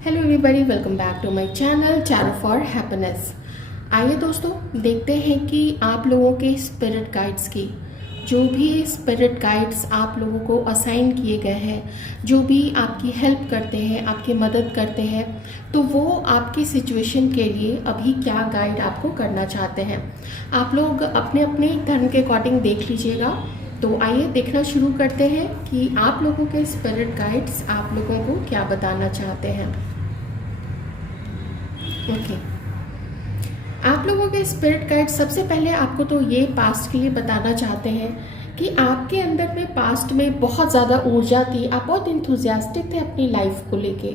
Hello everybody, welcome back to my channel चैरो for happiness. आइए दोस्तों, देखते हैं कि आप लोगों के स्पिरिट गाइड्स की जो भी स्पिरिट गाइड्स आप लोगों को असाइन किए गए हैं, जो भी आपकी हेल्प करते हैं, आपकी मदद करते हैं, तो वो आपकी सिचुएशन के लिए अभी क्या गाइड आपको करना चाहते हैं। आप लोग अपने अपने धर्म के अकॉर्डिंग देख लीजिएगा। तो आइए देखना शुरू करते हैं कि आप लोगों के स्पिरिट गाइड्स आप लोगों को क्या बताना चाहते हैं। ओके, आप लोगों के स्पिरिट गाइड सबसे पहले आपको तो ये पास्ट के लिए बताना चाहते हैं कि आपके अंदर में पास्ट में बहुत ज़्यादा ऊर्जा थी, आप बहुत इंथुजियास्टिक थे अपनी लाइफ को लेके,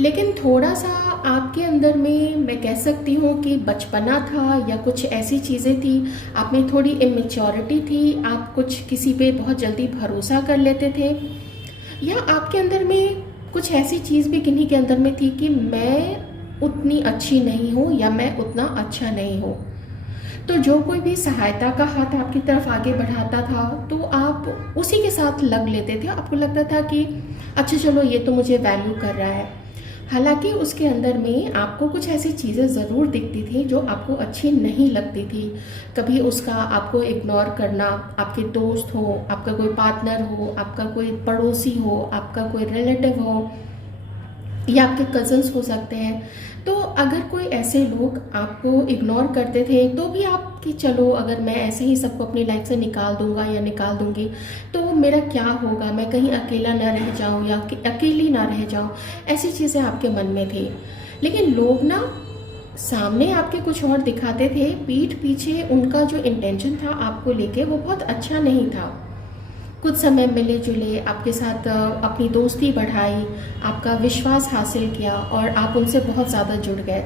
लेकिन थोड़ा सा आपके अंदर में मैं कह सकती हूँ कि बचपना था या कुछ ऐसी चीज़ें थी, आप में थोड़ी इमेच्योरिटी थी, आप कुछ किसी पे बहुत जल्दी भरोसा कर लेते थे, या आपके अंदर में कुछ ऐसी चीज़ भी किन्हीं के अंदर में थी कि मैं उतनी अच्छी नहीं हूँ या मैं उतना अच्छा नहीं हूँ। तो जो कोई भी सहायता का हाथ आपकी तरफ आगे बढ़ाता था तो आप उसी के साथ लग लेते थे। आपको लगता था कि अच्छा चलो, ये तो मुझे वैल्यू कर रहा है। हालांकि उसके अंदर में आपको कुछ ऐसी चीज़ें ज़रूर दिखती थी जो आपको अच्छी नहीं लगती थी। कभी उसका आपको इग्नोर करना, आपके दोस्त हो, आपका कोई पार्टनर हो, आपका कोई पड़ोसी हो, आपका कोई रिलेटिव हो, या आपके कज़न्स हो सकते हैं। तो अगर कोई ऐसे लोग आपको इग्नोर करते थे तो भी आप कि चलो, अगर मैं ऐसे ही सबको अपनी लाइफ से निकाल दूंगा या निकाल दूंगी तो मेरा क्या होगा, मैं कहीं अकेला ना रह जाऊं या अकेली ना रह जाऊं, ऐसी चीज़ें आपके मन में थी। लेकिन लोग ना सामने आपके कुछ और दिखाते थे, पीठ पीछे उनका जो इंटेंशन था आपको लेके वो बहुत अच्छा नहीं था। कुछ समय मिले जुले आपके साथ अपनी दोस्ती बढ़ाई, आपका विश्वास हासिल किया और आप उनसे बहुत ज़्यादा जुड़ गए,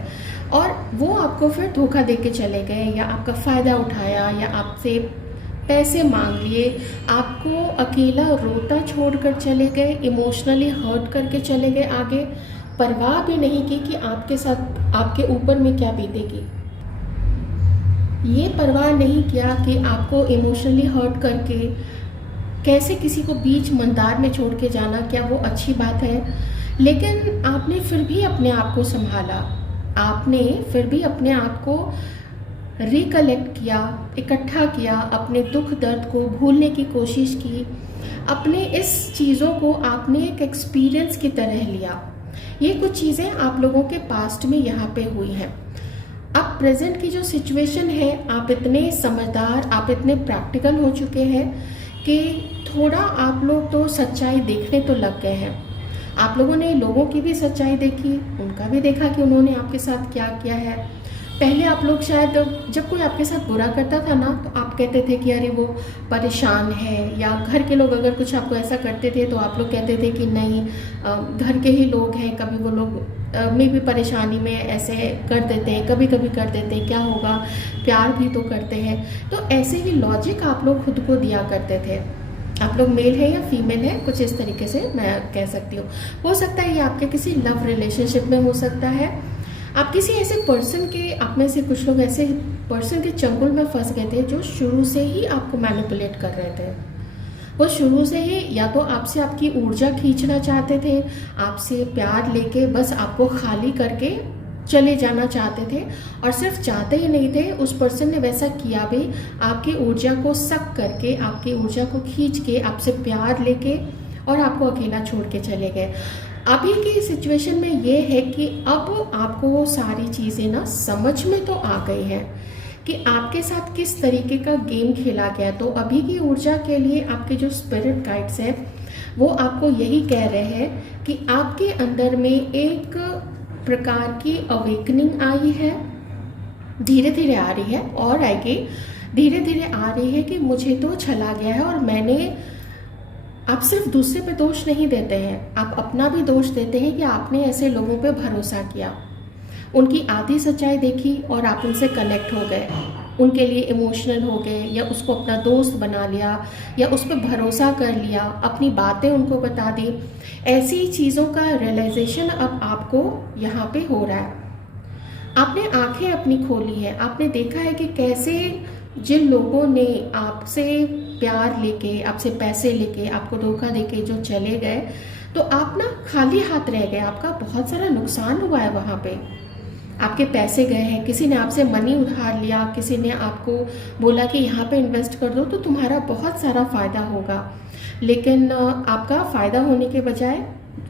और वो आपको फिर धोखा दे के चले गए या आपका फ़ायदा उठाया या आपसे पैसे मांग लिए, आपको अकेला रोता छोड़ कर चले गए, इमोशनली हर्ट करके चले गए आगे, परवाह भी नहीं की कि आपके साथ आपके ऊपर में क्या बीतेगी। ये परवाह नहीं किया कि आपको इमोशनली हर्ट करके कैसे किसी को बीच मंदार में छोड़ के जाना, क्या वो अच्छी बात है। लेकिन आपने फिर भी अपने आप को संभाला, आपने फिर भी अपने आप को रिकलेक्ट किया, इकट्ठा किया, अपने दुख दर्द को भूलने की कोशिश की, अपने इस चीज़ों को आपने एक एक्सपीरियंस की तरह लिया। ये कुछ चीज़ें आप लोगों के पास्ट में यहाँ पे हुई हैं। अब प्रेजेंट की जो सिचुएशन है, आप इतने समझदार, आप इतने प्रैक्टिकल हो चुके हैं कि थोड़ा आप लोग तो सच्चाई देखने तो लग गए हैं। आप लोगों ने लोगों की भी सच्चाई देखी, उनका भी देखा कि उन्होंने आपके साथ क्या किया है। पहले आप लोग शायद जब कोई आपके साथ बुरा करता था ना तो आप कहते थे कि अरे वो परेशान है, या घर के लोग अगर कुछ आपको ऐसा करते थे तो आप लोग कहते थे कि नहीं, घर के ही लोग हैं, कभी वो लोग में भी परेशानी में ऐसे कर देते हैं, कभी कभी कर देते हैं, क्या होगा, प्यार भी तो करते हैं। तो ऐसे ही लॉजिक आप लोग खुद को दिया करते थे। आप लोग मेल है या फीमेल है, कुछ इस तरीके से मैं कह सकती हूँ। हो सकता है ये आपके किसी लव रिलेशनशिप में हो सकता है, आप किसी ऐसे पर्सन के, आप में से कुछ लोग ऐसे पर्सन के चंगुल में फंस गए थे जो शुरू से ही आपको मैनिपुलेट कर रहे थे। वो शुरू से ही या तो आपसे आपकी ऊर्जा खींचना चाहते थे, आपसे प्यार लेके बस आपको खाली करके चले जाना चाहते थे, और सिर्फ चाहते ही नहीं थे, उस पर्सन ने वैसा किया भी, आपकी ऊर्जा को सक करके, आपकी ऊर्जा को खींच के, आपसे प्यार लेके और आपको अकेला छोड़ के चले गए। अभी की सिचुएशन में ये है कि अब आपको वो सारी चीज़ें ना समझ में तो आ गई हैं कि आपके साथ किस तरीके का गेम खेला गया। तो अभी की ऊर्जा के लिए आपके जो स्पिरिट गाइड्स हैं वो आपको यही कह रहे हैं कि आपके अंदर में एक प्रकार की अवेकनिंग आई है, धीरे धीरे आ रही है और आएगी, धीरे धीरे आ रही है कि मुझे तो छला गया है। और मैंने, आप सिर्फ दूसरे पे दोष नहीं देते हैं, आप अपना भी दोष देते हैं कि आपने ऐसे लोगों पे भरोसा किया, उनकी आधी सच्चाई देखी और आप उनसे कनेक्ट हो गए, उनके लिए इमोशनल हो गए, या उसको अपना दोस्त बना लिया, या उस पर भरोसा कर लिया, अपनी बातें उनको बता दी। ऐसी चीज़ों का रियलाइजेशन अब आपको यहाँ पे हो रहा है। आपने आंखें अपनी खोली है, आपने देखा है कि कैसे जिन लोगों ने आपसे प्यार लेके, आपसे पैसे लेके, आपको धोखा देके जो चले गए, तो आप ना खाली हाथ रह गए, आपका बहुत सारा नुकसान हुआ है वहाँ पे। आपके पैसे गए हैं, किसी ने आपसे मनी उधार लिया, किसी ने आपको बोला कि यहाँ पे इन्वेस्ट कर दो तो तुम्हारा बहुत सारा फ़ायदा होगा, लेकिन आपका फ़ायदा होने के बजाय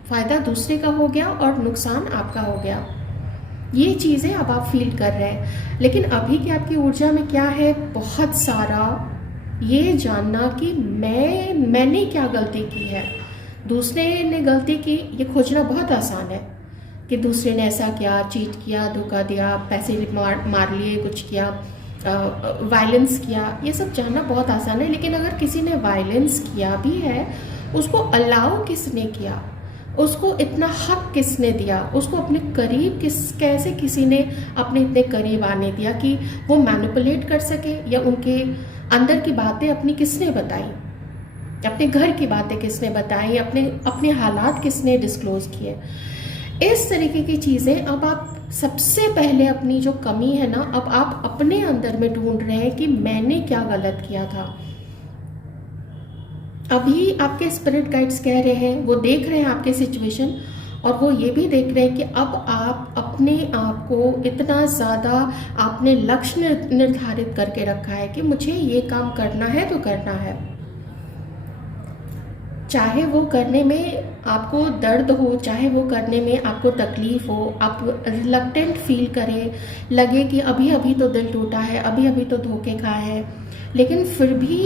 फ़ायदा दूसरे का हो गया और नुकसान आपका हो गया। ये चीज़ें अब आप फील कर रहे हैं। लेकिन अभी की आपकी ऊर्जा में क्या है, बहुत सारा ये जानना कि मैंने क्या गलती की है। दूसरे ने गलती की ये खोजना बहुत आसान है कि दूसरे ने ऐसा किया, चीट किया, धोखा दिया, पैसे मार लिए, कुछ किया, वायलेंस किया, ये सब जानना बहुत आसान है। लेकिन अगर किसी ने वायलेंस किया भी है, उसको अलाउ किसने किया, उसको इतना हक किसने दिया, उसको अपने करीब कैसे किसी ने अपने इतने करीब आने दिया कि वो मैनिपुलेट कर सके, या उनके अंदर की बातें अपनी किसने बताई, अपने घर की बातें किसने बताई, अपने हालात किसने डिस्क्लोज किए। इस तरीके की चीज़ें अब आप सबसे पहले अपनी जो कमी है ना, अब आप अपने अंदर में ढूंढ रहे हैं कि मैंने क्या गलत किया था। अभी आपके स्पिरिट गाइड्स कह रहे हैं, वो देख रहे हैं आपके सिचुएशन, और वो ये भी देख रहे हैं कि अब आप अपने आप को इतना ज़्यादा आपने लक्ष्य निर्धारित करके रखा है कि मुझे ये काम करना है तो करना है, चाहे वो करने में आपको दर्द हो, चाहे वो करने में आपको तकलीफ़ हो, आप रिलक्टेंट फील करें, लगे कि अभी अभी तो दिल टूटा है, अभी अभी तो धोखे खाए हैं, लेकिन फिर भी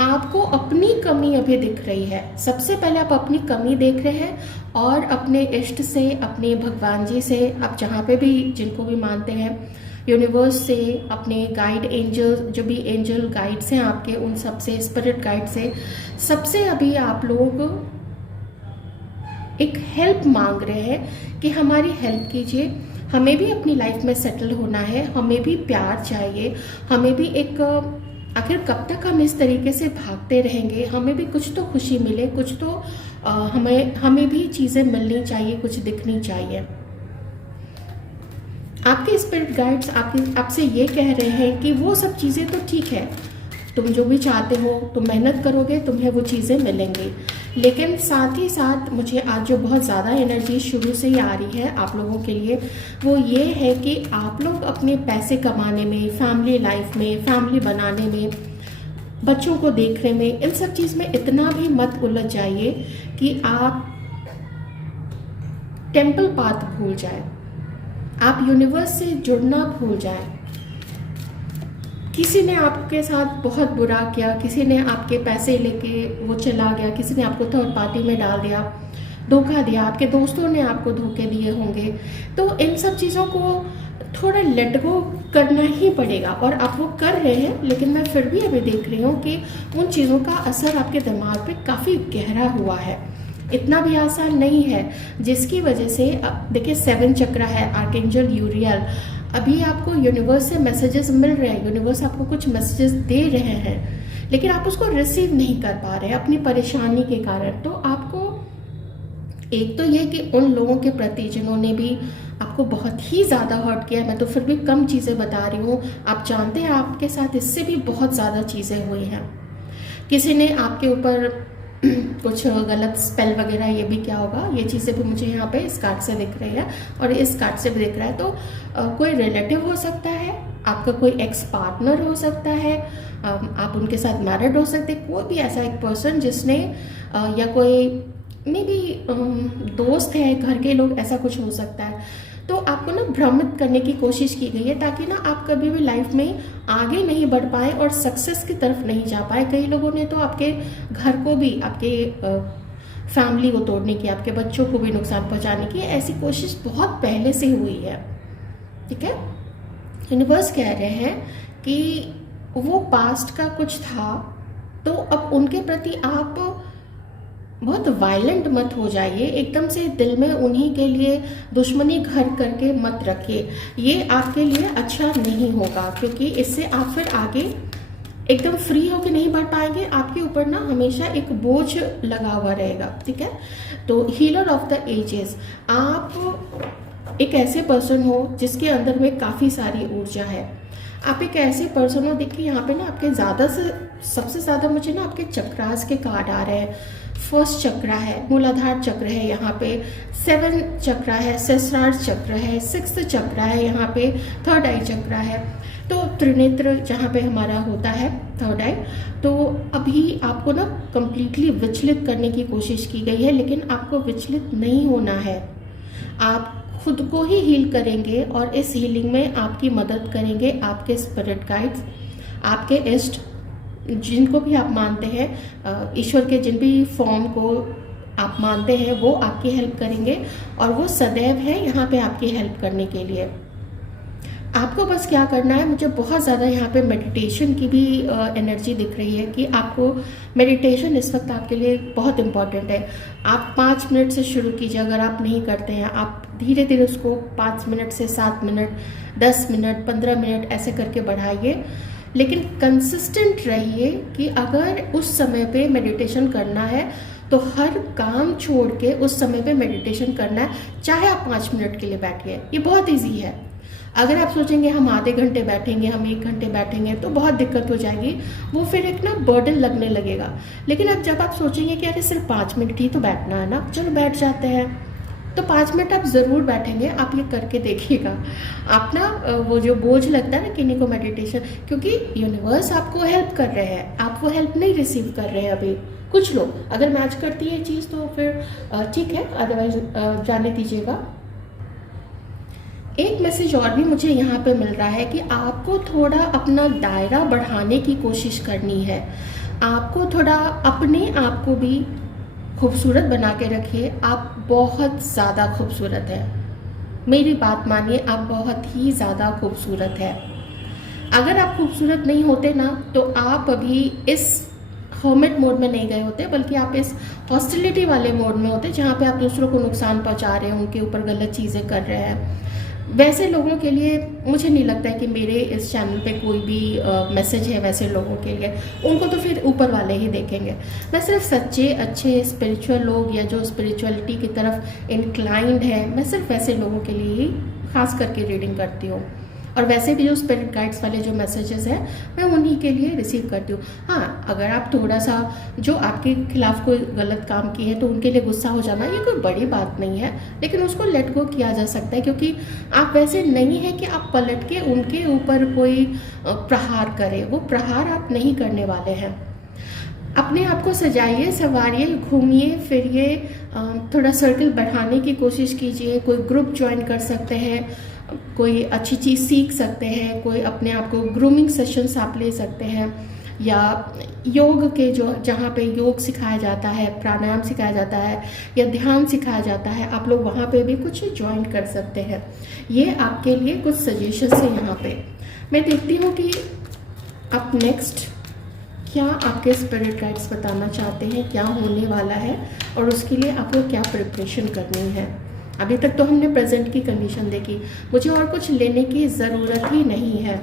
आपको अपनी कमी अभी दिख रही है। सबसे पहले आप अपनी कमी देख रहे हैं, और अपने इष्ट से, अपने भगवान जी से, आप जहाँ पे भी जिनको भी मानते हैं, यूनिवर्स से, अपने गाइड एंजल, जो भी एंजल गाइड्स हैं आपके, उन सब से, स्पिरिट गाइड से, सबसे अभी आप लोग एक हेल्प मांग रहे हैं कि हमारी हेल्प कीजिए, हमें भी अपनी लाइफ में सेटल होना है, हमें भी प्यार चाहिए, हमें भी एक, आखिर कब तक हम इस तरीके से भागते रहेंगे, हमें भी कुछ तो खुशी मिले, कुछ तो हमें भी चीज़ें मिलनी चाहिए, कुछ दिखनी चाहिए। आपके स्पिरिट गाइड्स आपसे ये कह रहे हैं कि वो सब चीज़ें तो ठीक है, तुम जो भी चाहते हो, तुम मेहनत करोगे, तुम्हें वो चीज़ें मिलेंगी, लेकिन साथ ही साथ मुझे आज जो बहुत ज़्यादा एनर्जी शुरू से ही आ रही है आप लोगों के लिए, वो ये है कि आप लोग अपने पैसे कमाने में, फैमिली लाइफ में, फैमिली बनाने में, बच्चों को देखने में, इन सब चीज़ में इतना भी मत उलझ जाइए कि आप टेम्पल पाथ भूल जाए, आप यूनिवर्स से जुड़ना भूल जाए। किसी ने आपके साथ बहुत बुरा किया, किसी ने आपके पैसे लेके वो चला गया, किसी ने आपको थर्ड पार्टी में डाल दिया, धोखा दिया, आपके दोस्तों ने आपको धोखे दिए होंगे, तो इन सब चीज़ों को थोड़ा लेट गो करना ही पड़ेगा, और आप वो कर रहे हैं। लेकिन मैं फिर भी अभी देख रही हूँ कि उन चीज़ों का असर आपके दिमाग पे काफ़ी गहरा हुआ है, इतना भी आसान नहीं है, जिसकी वजह से देखिए 7 चक्र है, आर्कएंजल यूरियल, अभी आपको यूनिवर्स से मैसेजेस मिल रहे हैं, यूनिवर्स आपको कुछ मैसेजेस दे रहे हैं, लेकिन आप उसको रिसीव नहीं कर पा रहे अपनी परेशानी के कारण। तो आपको एक तो ये कि उन लोगों के प्रति जिन्होंने भी आपको बहुत ही ज़्यादा हर्ट किया है, मैं तो फिर भी कम चीज़ें बता रही हूँ, आप जानते हैं आपके साथ इससे भी बहुत ज़्यादा चीज़ें हुई हैं। किसी ने आपके ऊपर कुछ गलत स्पेल वगैरह, ये भी क्या होगा, ये चीज़ें भी मुझे यहाँ पे इस कार्ड से दिख रही है और इस कार्ड से भी दिख रहा है। तो कोई रिलेटिव हो सकता है, आपका कोई एक्स पार्टनर हो सकता है, आप उनके साथ मैरिड हो सकते हैं, कोई भी ऐसा एक पर्सन जिसने या कोई मे बी दोस्त है, घर के लोग, ऐसा कुछ हो सकता है। तो आपको ना भ्रमित करने की कोशिश की गई है ताकि ना आप कभी भी लाइफ में आगे नहीं बढ़ पाए और सक्सेस की तरफ नहीं जा पाए। कई लोगों ने तो आपके घर को भी, आपके फैमिली को तोड़ने की, आपके बच्चों को भी नुकसान पहुंचाने की ऐसी कोशिश बहुत पहले से हुई है। ठीक है, यूनिवर्स कह रहे हैं कि वो पास्ट का कुछ था, तो अब उनके प्रति आप बहुत वायलेंट मत हो जाइए, एकदम से दिल में उन्हीं के लिए दुश्मनी घर करके मत रखिए, ये आपके लिए अच्छा नहीं होगा, क्योंकि इससे आप फिर आगे एकदम फ्री होकर नहीं बढ़ पाएंगे, आपके ऊपर ना हमेशा एक बोझ लगा हुआ रहेगा। ठीक है, तो हीलर ऑफ द एजेस, आप एक ऐसे पर्सन हो जिसके अंदर में काफ़ी सारी ऊर्जा है, आप एक ऐसे पर्सन हो, देखिए यहाँ पे ना आपके सबसे ज़्यादा मुझे ना आपके चक्रास के कार्ड आ रहे हैं, फर्स्ट चक्र है, मूलाधार चक्र है, यहाँ पे 7 चक्र है, सहस्रार चक्र है, 6th चक्र है, यहाँ पे थर्ड आई चक्र है। तो त्रिनेत्र जहाँ पे हमारा होता है थर्ड आई, तो अभी आपको ना कंप्लीटली विचलित करने की कोशिश की गई है, लेकिन आपको विचलित नहीं होना है। आप खुद को ही हील करेंगे और इस हीलिंग में आपकी मदद करेंगे आपके स्पिरिट गाइड्स, आपके इष्ट, जिनको भी आप मानते हैं, ईश्वर के जिन भी फॉर्म को आप मानते हैं वो आपकी हेल्प करेंगे और वो सदैव है यहाँ पे आपकी हेल्प करने के लिए। आपको बस क्या करना है, मुझे बहुत ज़्यादा यहाँ पे मेडिटेशन की भी एनर्जी दिख रही है कि आपको मेडिटेशन इस वक्त आपके लिए बहुत इम्पॉर्टेंट है। आप 5 मिनट से शुरू कीजिए, अगर आप नहीं करते हैं आप धीरे धीरे उसको 5 मिनट से 7 मिनट, 10 मिनट, 15 मिनट ऐसे करके बढ़ाइए, लेकिन कंसिस्टेंट रहिए कि अगर उस समय पे मेडिटेशन करना है तो हर काम छोड़ के उस समय पे मेडिटेशन करना है, चाहे आप 5 मिनट के लिए बैठिए। ये बहुत ईजी है। अगर आप सोचेंगे हम आधे घंटे बैठेंगे, हम 1 घंटे बैठेंगे तो बहुत दिक्कत हो जाएगी, वो फिर एक ना बर्डन लगने लगेगा। लेकिन अब जब आप सोचेंगे कि अरे सिर्फ 5 मिनट ही तो बैठना है ना, चलो बैठ जाते हैं, तो 5 मिनट आप ज़रूर बैठेंगे। आप ये करके देखिएगा, आप ना वो जो बोझ लगता है ना किन्हीं को मेडिटेशन, क्योंकि यूनिवर्स आपको हेल्प कर रहे हैं, आप वो हेल्प नहीं रिसीव कर रहे हैं अभी। कुछ लोग अगर मैच करती है चीज़ तो फिर ठीक है, अदरवाइज जाने दीजिएगा। एक मैसेज और भी मुझे यहाँ पे मिल रहा है कि आपको थोड़ा अपना दायरा बढ़ाने की कोशिश करनी है। आपको थोड़ा अपने आप को भी खूबसूरत बना के रखिए। आप बहुत ज़्यादा खूबसूरत है, मेरी बात मानिए, आप बहुत ही ज़्यादा खूबसूरत है। अगर आप खूबसूरत नहीं होते ना तो आप अभी इस हर्मिट मोड में नहीं गए होते, बल्कि आप इस हॉस्टिलिटी वाले मोड में होते, जहाँ पे आप दूसरों को नुकसान पहुँचा रहे हैं, उनके ऊपर गलत चीज़ें कर रहे हैं। वैसे लोगों के लिए मुझे नहीं लगता है कि मेरे इस चैनल पे कोई भी मैसेज है वैसे लोगों के लिए, उनको तो फिर ऊपर वाले ही देखेंगे। मैं सिर्फ सच्चे अच्छे स्पिरिचुअल लोग या जो स्पिरिचुअलिटी की तरफ इंक्लाइंड है, मैं सिर्फ वैसे लोगों के लिए ही खास करके रीडिंग करती हूँ। और वैसे भी जो स्पिरिट गाइड्स वाले जो मैसेजेस हैं मैं उन्हीं के लिए रिसीव करती हूँ। हाँ, अगर आप थोड़ा सा जो आपके खिलाफ कोई गलत काम किए हैं तो उनके लिए गुस्सा हो जाना ये कोई बड़ी बात नहीं है, लेकिन उसको लेट गो किया जा सकता है, क्योंकि आप वैसे नहीं है कि आप पलट के उनके ऊपर कोई प्रहार करें। वो प्रहार आप नहीं करने वाले हैं। अपने आप को सजाइए, संवारिए, घूमिए फिरिए, थोड़ा सर्कल बढ़ाने की कोशिश कीजिए। कोई ग्रुप ज्वाइन कर सकते हैं, कोई अच्छी चीज़ सीख सकते हैं, कोई अपने आप को ग्रूमिंग सेशंस आप ले सकते हैं, या योग के जो जहाँ पे योग सिखाया जाता है, प्राणायाम सिखाया जाता है या ध्यान सिखाया जाता है, आप लोग वहाँ पे भी कुछ ज्वाइन कर सकते हैं। ये आपके लिए कुछ सजेशंस है यहाँ पे। मैं देखती हूँ कि अब नेक्स्ट क्या आपके स्पिरिट गाइड्स बताना चाहते हैं, क्या होने वाला है और उसके लिए आपको क्या प्रिपरेशन करनी है। अभी तक तो हमने प्रेजेंट की कंडीशन देखी, मुझे और कुछ लेने की ज़रूरत ही नहीं है।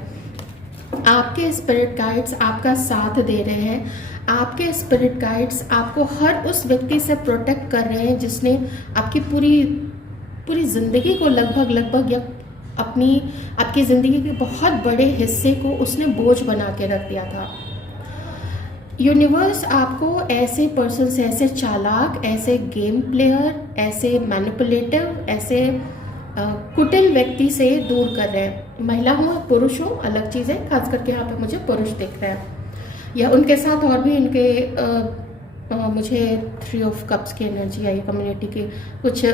आपके स्पिरिट गाइड्स आपका साथ दे रहे हैं। आपके स्पिरिट गाइड्स आपको हर उस व्यक्ति से प्रोटेक्ट कर रहे हैं जिसने आपकी पूरी ज़िंदगी को लगभग या आपकी ज़िंदगी के बहुत बड़े हिस्से को उसने बोझ बना के रख दिया था। यूनिवर्स आपको ऐसे पर्सन से, ऐसे चालाक, ऐसे गेम प्लेयर, ऐसे मैनिपुलेटिव, ऐसे कुटिल व्यक्ति से दूर कर रहे हैं। महिला हो पुरुष हो अलग चीज़ है, खास करके यहाँ पे मुझे पुरुष दिख रहा है, या उनके साथ और भी इनके मुझे 3 ऑफ कप्स की एनर्जी आई, कम्युनिटी की कुछ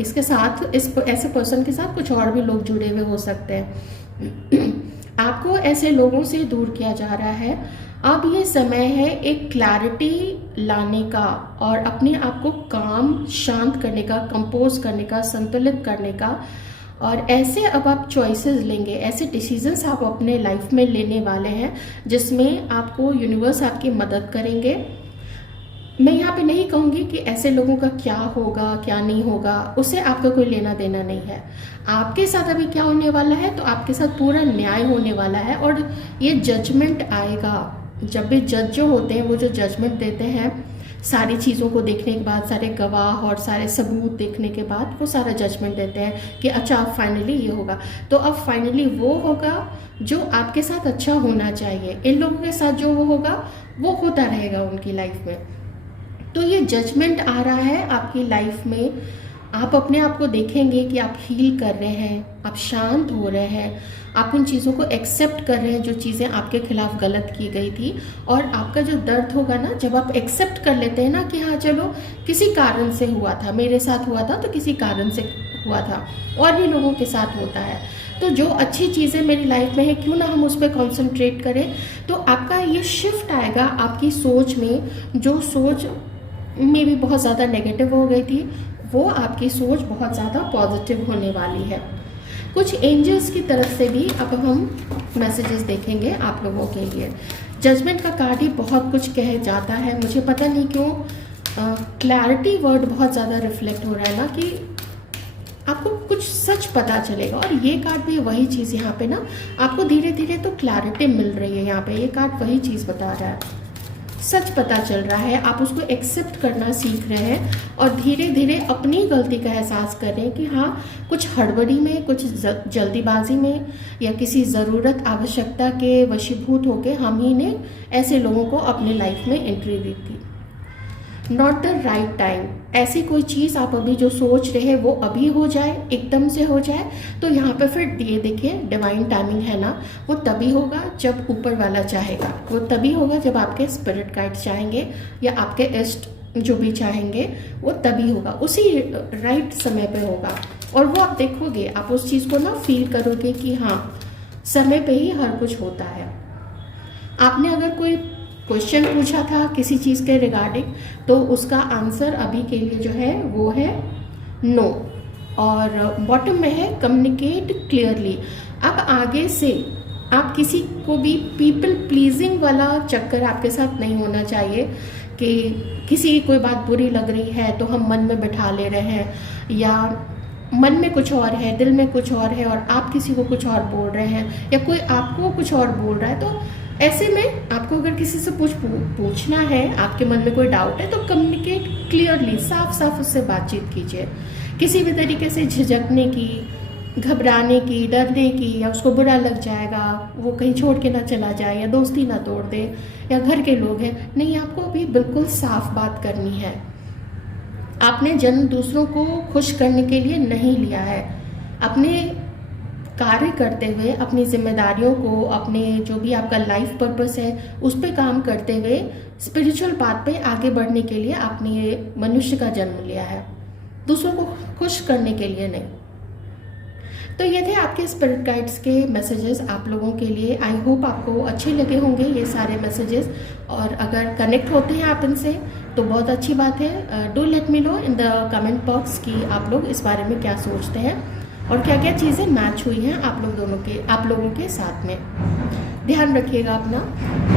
इसके साथ, ऐसे पर्सन के साथ कुछ और भी लोग जुड़े हुए हो सकते हैं। आपको ऐसे लोगों से दूर किया जा रहा है। अब ये समय है एक क्लैरिटी लाने का और अपने आप को काम, शांत करने का, कंपोज करने का, संतुलित करने का। और ऐसे अब आप चॉइसेस लेंगे, ऐसे डिसीजंस आप अपने लाइफ में लेने वाले हैं जिसमें आपको यूनिवर्स आपकी मदद करेंगे। मैं यहाँ पे नहीं कहूँगी कि ऐसे लोगों का क्या होगा क्या नहीं होगा, उससे आपका कोई लेना देना नहीं है। आपके साथ अभी क्या होने वाला है, तो आपके साथ पूरा न्याय होने वाला है और ये जजमेंट आएगा। जब भी जज जो होते हैं वो जो जजमेंट देते हैं सारी चीज़ों को देखने के बाद, सारे गवाह और सारे सबूत देखने के बाद वो सारा जजमेंट देते हैं कि अच्छा अब फाइनली ये होगा। तो अब फाइनली वो होगा जो आपके साथ अच्छा होना चाहिए। इन लोगों के साथ जो वो होगा वो होता रहेगा उनकी लाइफ में। तो ये जजमेंट आ रहा है आपकी लाइफ में। आप अपने आप को देखेंगे कि आप हील कर रहे हैं, आप शांत हो रहे हैं, आप उन चीज़ों को एक्सेप्ट कर रहे हैं जो चीज़ें आपके खिलाफ गलत की गई थी। और आपका जो दर्द होगा ना, जब आप एक्सेप्ट कर लेते हैं ना कि हाँ चलो किसी कारण से हुआ था, मेरे साथ हुआ था तो किसी कारण से हुआ था, और भी लोगों के साथ होता है, तो जो अच्छी चीज़ें मेरी लाइफ में है क्यों ना हम उस पर कॉन्सेंट्रेट करें। तो आपका ये शिफ्ट आएगा आपकी सोच में। जो सोच में भी बहुत ज़्यादा नेगेटिव हो गई थी, वो आपकी सोच बहुत ज़्यादा पॉजिटिव होने वाली है। कुछ एंजल्स की तरफ से भी अब हम मैसेजेस देखेंगे आप लोगों के लिए। जजमेंट का कार्ड ही बहुत कुछ कह जाता है, मुझे पता नहीं क्यों क्लैरिटी वर्ड बहुत ज़्यादा रिफ्लेक्ट हो रहा है ना, कि आपको कुछ सच पता चलेगा। और ये कार्ड भी वही चीज़ यहाँ पे ना, आपको धीरे धीरे तो क्लैरिटी मिल रही है। यहाँ पे ये कार्ड वही चीज़ बता रहा है, सच पता चल रहा है, आप उसको एक्सेप्ट करना सीख रहे हैं और धीरे धीरे अपनी गलती का एहसास कर रहे हैं कि हाँ कुछ हड़बड़ी में, कुछ जल्दीबाजी में या किसी ज़रूरत आवश्यकता के वशीभूत होके हम ही ने ऐसे लोगों को अपने लाइफ में एंट्री दी थी। नॉट द राइट टाइम, ऐसी कोई चीज़ आप अभी जो सोच रहे हैं वो अभी हो जाए, एकदम से हो जाए, तो यहाँ पे फिर ये देखिए डिवाइन टाइमिंग है ना, वो तभी होगा जब ऊपर वाला चाहेगा, वो तभी होगा जब आपके स्पिरिट गाइड्स चाहेंगे या आपके इष्ट जो भी चाहेंगे, वो तभी होगा, उसी राइट समय पे होगा। और वो आप देखोगे, आप उस चीज़ को ना फील करोगे कि हाँ समय पे ही हर कुछ होता है। आपने अगर कोई क्वेश्चन पूछा था किसी चीज़ के रिगार्डिंग, तो उसका आंसर अभी के लिए जो है वो है नो। और बॉटम में है कम्युनिकेट क्लियरली। अब आगे से आप किसी को भी पीपल प्लीजिंग वाला चक्कर आपके साथ नहीं होना चाहिए कि किसी की कोई बात बुरी लग रही है तो हम मन में बैठा ले रहे हैं, या मन में कुछ और है दिल में कुछ और है और आप किसी को कुछ और बोल रहे हैं, या कोई आपको कुछ और बोल रहा है। तो ऐसे में आपको अगर किसी से पूछना है, आपके मन में कोई डाउट है, तो कम्युनिकेट क्लियरली, साफ साफ उससे बातचीत कीजिए। किसी भी तरीके से झिझकने की, घबराने की, डरने की, या उसको बुरा लग जाएगा, वो कहीं छोड़ के ना चला जाए, या दोस्ती ना तोड़ दे, या घर के लोग हैं, नहीं, आपको अभी बिल्कुल साफ बात करनी है। आपने जन्म दूसरों को खुश करने के लिए नहीं लिया है। अपने कार्य करते हुए, अपनी जिम्मेदारियों को, अपने जो भी आपका लाइफ पर्पस है उस पर काम करते हुए स्पिरिचुअल पाथ पे आगे बढ़ने के लिए आपने मनुष्य का जन्म लिया है, दूसरों को खुश करने के लिए नहीं। तो ये थे आपके स्पिरिट गाइड्स के मैसेजेस आप लोगों के लिए। आई होप आपको अच्छे लगे होंगे ये सारे मैसेजेस, और अगर कनेक्ट होते हैं आप इनसे तो बहुत अच्छी बात है। Do let me know in the comment box कि आप लोग इस बारे में क्या सोचते हैं और क्या क्या चीज़ें मैच हुई हैं आप लोगों के साथ में। ध्यान रखिएगा अपना।